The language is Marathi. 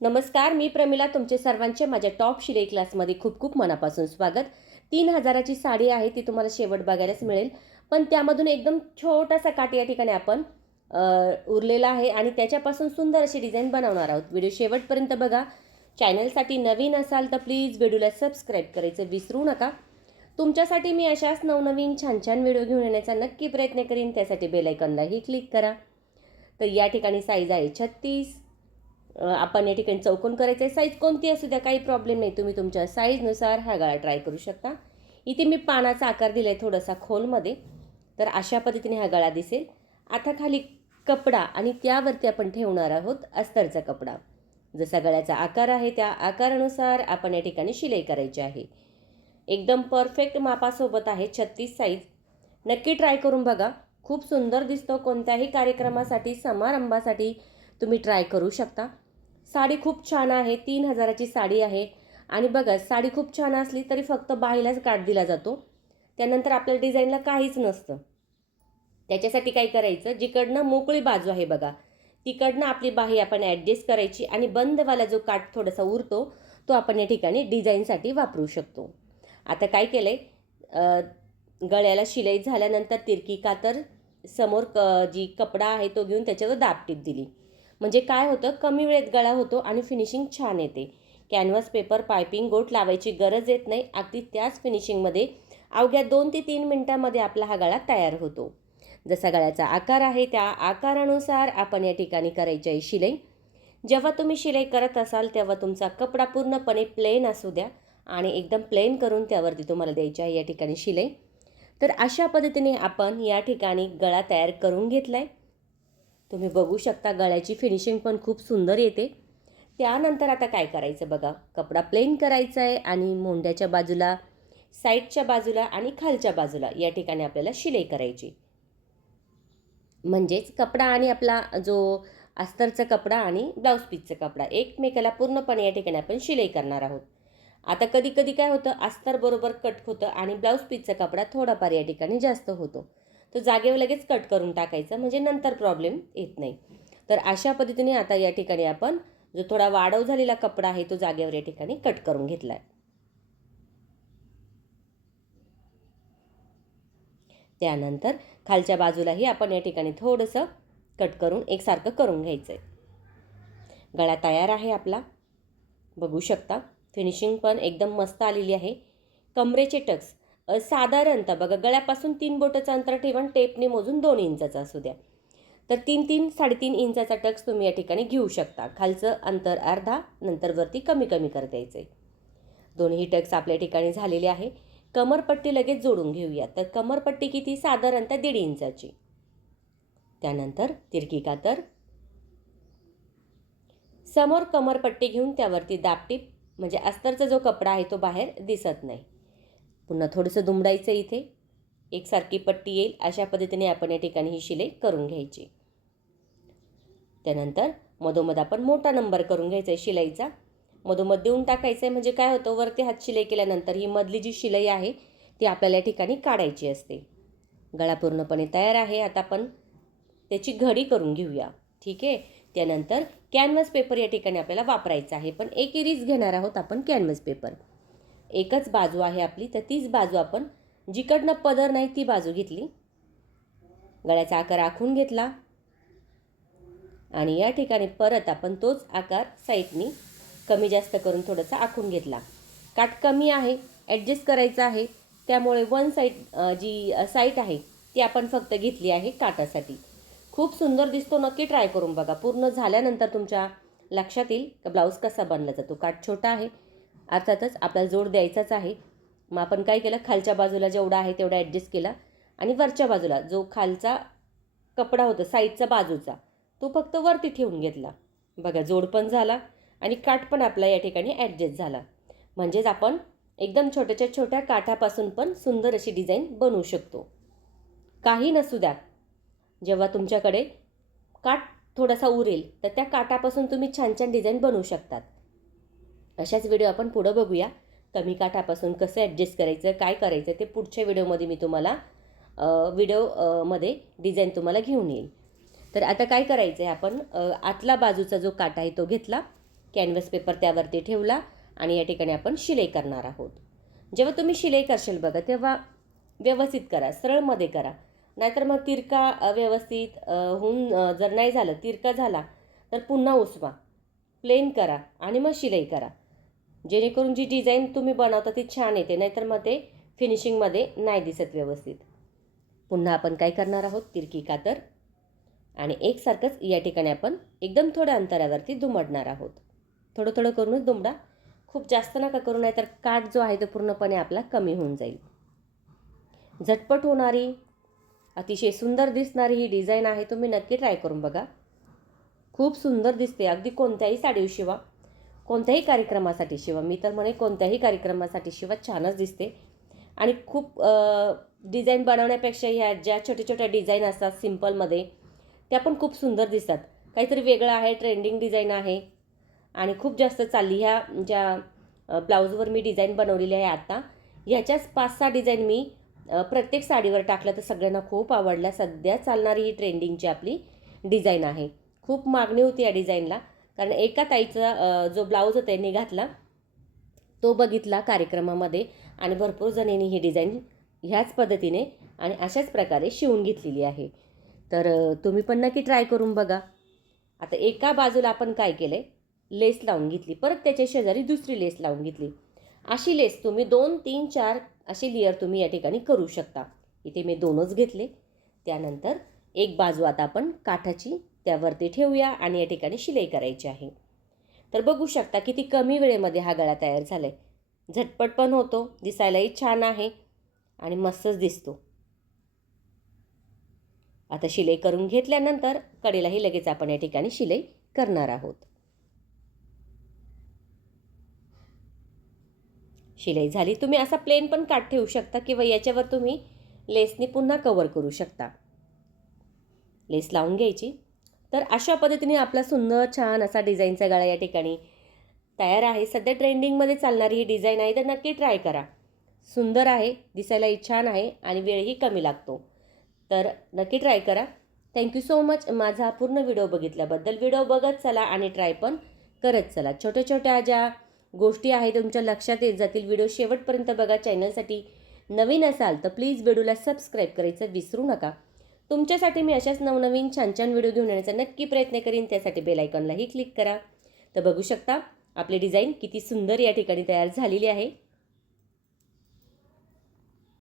नमस्कार मी प्रमिला तुमचे सर्वांचे माझ्या टॉप शिलाई क्लासमध्ये खूप खूप मनापासून स्वागत. तीन हजाराची साडी आहे ती तुम्हाला शेवट बघायलाच मिळेल. पण त्यामधून एकदम छोटासा काट या ठिकाणी आपण उरलेला आहे आणि त्याच्यापासून सुंदर अशी डिझाईन बनवणार आहोत. व्हिडिओ शेवटपर्यंत बघा. चॅनलसाठी नवीन असाल तर प्लीज व्हिडिओला सबस्क्राईब करायचं विसरू नका. तुमच्यासाठी मी अशाच नवनवीन छान छान व्हिडिओ घेऊन येण्याचा नक्की प्रयत्न करीन. त्यासाठी बेलायकनलाही क्लिक करा. तर या ठिकाणी साईज आहे छत्तीस. आपण या ठिकाणी चौकोन करायचं आहे. साईज कोणती असू द्या काही प्रॉब्लेम नाही. तुम्ही तुमच्या साईजनुसार हा गळा ट्राय करू शकता. इथे मी पानाचा आकार दिला आहे थोडासा खोलमध्ये. तर अशा पद्धतीने हा गळा दिसेल. आता खाली कपडा आणि त्यावरती आपण ठेवणार आहोत अस्तरचा कपडा. जसा गळ्याचा आकार आहे त्या आकारानुसार आपण या ठिकाणी शिलाई करायची आहे. एकदम परफेक्ट मापासोबत आहे छत्तीस साईज नक्की ट्राय करून बघा. खूप सुंदर दिसतो. कोणत्याही कार्यक्रमासाठी समारंभासाठी तुम्ही ट्राय करू शकता. साडी खूप छान आहे तीन हजाराची साडी आहे. आणि बघा साडी खूप छान असली तरी फक्त बाहीलाच काट दिला जातो. त्यानंतर आपल्या डिझाईनला काहीच नसतं. त्याच्यासाठी काय करायचं जिकडनं मोकळी बाजू आहे बघा तिकडनं आपली बाही आपण ॲडजस्ट करायची आणि बंदवाला जो काट थोडासा उरतो तो आपण या ठिकाणी डिझाईनसाठी वापरू शकतो. आता काय केलं आहे गळ्याला शिलाई झाल्यानंतर तिरकी कातर समोर क जी कपडा आहे तो घेऊन त्याच्यावर दाबटीप दिली. म्हणजे काय होतं? कमी वेळेत गळा होतो आणि फिनिशिंग छान येते. कॅनव्हास पेपर पायपिंग गोट लावायची गरज येत नाही. अगदी त्याच फिनिशिंगमध्ये अवघ्या दोन ते तीन मिनटामध्ये आपला हा गळा तयार होतो. जसा गळ्याचा आकार आहे त्या आकारानुसार आपण या ठिकाणी करायची आहे शिलाई. जेव्हा तुम्ही शिलाई करत असाल तेव्हा तुमचा कपडा पूर्णपणे प्लेन असू द्या आणि एकदम प्लेन करून त्यावरती तुम्हाला द्यायची आहे या ठिकाणी शिलाई. तर अशा पद्धतीने आपण या ठिकाणी गळा तयार करून घेतला आहे तुम्ही बघू शकता गळ्याची फिनिशिंग पण खूप सुंदर येते. त्यानंतर आता काय करायचं बघा? कपडा प्लेन करायचा आहे आणि मोंड्याच्या बाजूला साईडच्या बाजूला आणि खालच्या बाजूला या ठिकाणी आपल्याला शिलाई करायची. म्हणजेच कपडा आणि आपला जो अस्तरचा कपडा आणि ब्लाऊज पीसचा कपडा एकमेकाला पूर्णपणे या ठिकाणी आपण शिलाई करणार आहोत. आता कधी कधी काय होतं? अस्तर बरोबर कट होतं आणि ब्लाऊज पीसचा कपडा थोडाफार या ठिकाणी जास्त होतो. तो जागेवर लगेच कट करून टाकायचा. म्हणजे नंतर प्रॉब्लेम येत नाही. तर अशा पद्धतीने आता या ठिकाणी आपण जो थोडा वाढव झालेला कपडा आहे तो जागेवर या ठिकाणी कट करून घेतला आहे त्यानंतर खालच्या बाजूलाही आपण या ठिकाणी थोडंसं कट करून एकसारखं करून घ्यायचं आहे गळा तयार आहे आपला. बघू शकता. फिनिशिंग पण एकदम मस्त आलेली आहे. कमरेचे टक्स साधारणतः बघा गळ्यापासून तीन बोटाचं अंतर ठेवून टेपने मोजून दोन इंचाचा असू द्या. तर तीन तीन साडेतीन इंचाचा टक्स तुम्ही या ठिकाणी घेऊ शकता. खालचं अंतर अर्धा नंतर वरती कमी कमी करता द्यायचं आहे दोन्ही टक्स आपल्या ठिकाणी झालेले आहे. कमरपट्टी लगेच जोडून घेऊया तर कमरपट्टी किती? साधारणतः दीड इंचाची. त्यानंतर तिरकी कातर. समोर कमरपट्टी घेऊन त्यावरती दापटीप म्हणजे अस्तरचा जो कपडा आहे तो बाहेर दिसत नाही. पुन्हा थोडंसं दुमडायचं इथे. एकसारखी पट्टी येईल. अशा पद्धतीने आपण या ठिकाणी ही शिलाई करून घ्यायची. त्यानंतर मधोमध आपण मोठा नंबर करून घ्यायचा आहे शिलाईचा. मधोमध देऊन टाकायचं आहे म्हणजे काय होतं? वरती हात शिलाई केल्यानंतर ही मधली जी शिलाई आहे ती आपल्याला या ठिकाणी काढायची असते. गळा पूर्णपणे तयार आहे. आता आपण त्याची घडी करून घेऊया. ठीक आहे? त्यानंतर कॅनव्हास पेपर या ठिकाणी आपल्याला वापरायचा आहे. पण एक इरीज घेणार आहोत आपण कॅनव्हास पेपर. एकच बाजू आहे आपली तर तीच बाजू आपण जिकडनं पदर नाही ती बाजू घेतली. गळ्याचा आकार आखून घेतला. आणि या ठिकाणी परत आपण तोच आकार साईडनी कमी जास्त करून थोडंसं आखून घेतला. काट कमी आहे ॲडजस्ट करायचं आहे. त्यामुळे वन साईड जी साईट आहे ती आपण फक्त घेतली आहे काटासाठी. खूप सुंदर दिसतो नक्की ट्राय करून बघा. पूर्ण झाल्यानंतर तुमच्या लक्षात येईल का ब्लाऊज कसा बनला जातो. काठ छोटा आहे अर्थातच आपल्याला जोड द्यायचाच आहे. मग आपण काय केलं? खालच्या बाजूला जेवढा आहे तेवढा ॲडजस्ट केला आणि वरच्या बाजूला जो खालचा कपडा होता साईडचा बाजूचा तो फक्त वरती ठेवून घेतला. बघा जोड पण झाला आणि काठ पण आपला या ठिकाणी ॲडजस्ट झाला. म्हणजेच आपण एकदम छोट्याच्या छोट्या काठापासून पण सुंदर अशी डिझाईन बनवू शकतो. काही नसू द्या. जेव्हा तुमच्याकडे काठ थोडासा उरेल तर त्या काठापासून तुम्ही छान छान डिझाईन बनवू शकतात. अशाच व्हिडिओ आपण पुढं बघूया. कमी काठापासून कसं ॲडजस्ट करायचं काय करायचं ते पुढच्या व्हिडिओमध्ये मी तुम्हाला व्हिडिओमध्ये मध्ये डिझाईन तुम्हाला घेऊन येईल. तर आता काय करायचं आहे आपण आतला बाजूचा जो काटा आहे तो घेतला कॅनव्हस पेपर त्यावरती ठेवला आणि या ठिकाणी आपण शिलाई करणार आहोत. जेव्हा तुम्ही शिलाई करशाल बघा तेव्हा व्यवस्थित करा सरळमध्ये करा. नाहीतर मग तिरका व्यवस्थित होऊन जर नाही झालं तिरका झाला तर पुन्हा उसवा. प्लेन करा आणि मग शिलाई करा. जेणेकरून जी डिझाईन तुम्ही बनवता ती छान येते नाहीतर मग ते फिनिशिंगमध्ये नाही दिसत व्यवस्थित. पुन्हा आपण काय करणार आहोत? तिरकी कातर. आणि एकसारखंच या ठिकाणी आपण एकदम थोड्या अंतरावरती दुमडणार आहोत. थोडं थोडं करूनच दुमडा. खूप जास्त नका करू नाही तर काठ जो आहे तो पूर्णपणे आपला कमी होऊन जाईल. झटपट होणारी अतिशय सुंदर दिसणारी ही डिझाईन आहे तुम्ही नक्की ट्राय करून बघा. खूप सुंदर दिसते अगदी कोणत्याही साडीवर शिवा कोणत्याही कार्यक्रमासाठी शिवा. मी तर म्हणे कोणत्याही कार्यक्रमासाठी शिवा छानच दिसते. आणि खूप डिझाईन बनवण्यापेक्षा ह्या ज्या छोट्या छोट्या डिझाईन असतात सिम्पलमध्ये त्या पण खूप सुंदर दिसतात. काहीतरी वेगळं आहे ट्रेंडिंग डिझाईन आहे. आणि खूप जास्त चालली ह्या ज्या ब्लाऊजवर मी डिझाईन बनवलेली आहे आत्ता ह्याच्याच पाच सहा डिझाईन मी प्रत्येक साडीवर टाकलं तर सगळ्यांना खूप आवडल्या. सध्या चालणारी ही ट्रेंडिंगची आपली डिझाईन आहे. खूप मागणी होती या डिझाईनला कारण एका ताईचा जो ब्लाऊज होता त्यांनी घातला तो बघितला कार्यक्रमामध्ये आणि भरपूर जणींनी ही डिझाईन ह्याच पद्धतीने आणि अशाच प्रकारे शिवून घेतलेली आहे. तर तुम्ही पण नक्की ट्राय करून बघा. आता एका बाजूला आपण काय केलं आहे लेस लावून घेतली. परत त्याच्या शेजारी दुसरी लेस लावून घेतली. अशी लेस तुम्ही दोन तीन चार अशी लेअर तुम्ही या ठिकाणी करू शकता. इथे मी दोनच घेतले. त्यानंतर एक बाजू आता आपण काठाची त्यावरती ठेवूया आणि या ठिकाणी शिलाई करायची आहे. तर बघू शकता किती कमी वेळेमध्ये हा गळा तयार झाला आहे झटपट पण होतो दिसायलाही छान आहे आणि मस्तच दिसतो. आता शिलाई करून घेतल्यानंतर कडेलाही लगेच आपण या ठिकाणी शिलाई करणार आहोत. शिलाई झाली तुम्ही असा प्लेन पण काट ठेवू शकता किंवा याच्यावर तुम्ही लेसने पुन्हा कवर करू शकता. लेस लावून घ्यायची. तर अशा पद्धतीने आपला सुंदर छान असा डिझाईनचा गळा या ठिकाणी तयार आहे. सध्या ट्रेंडिंगमध्ये चालणारी ही डिझाईन आहे तर नक्की ट्राय करा. सुंदर आहे दिसायलाही छान आहे आणि वेळही कमी लागतो. तर नक्की ट्राय करा. थँक्यू सो मच माझा पूर्ण व्हिडिओ बघितल्याबद्दल व्हिडिओ बघत चला आणि ट्राय पण करत चला. छोट्या छोट्या ज्या गोष्टी आहेत तुमच्या लक्षात येत जातील व्हिडिओ शेवटपर्यंत बघा. चॅनलसाठी नवीन असाल तर प्लीज व्हिडिओला सबस्क्राईब करायचं विसरू नका. तुमच्यासाठी मी अशाच नवनवीन छान छान व्हिडिओ घेऊन येण्याचा नक्की प्रयत्न करीन. त्यासाठी बेल आयकॉनलाही क्लिक करा. तर बघू शकता आपली डिझाईन किती सुंदर या ठिकाणी तयार झालेली आहे.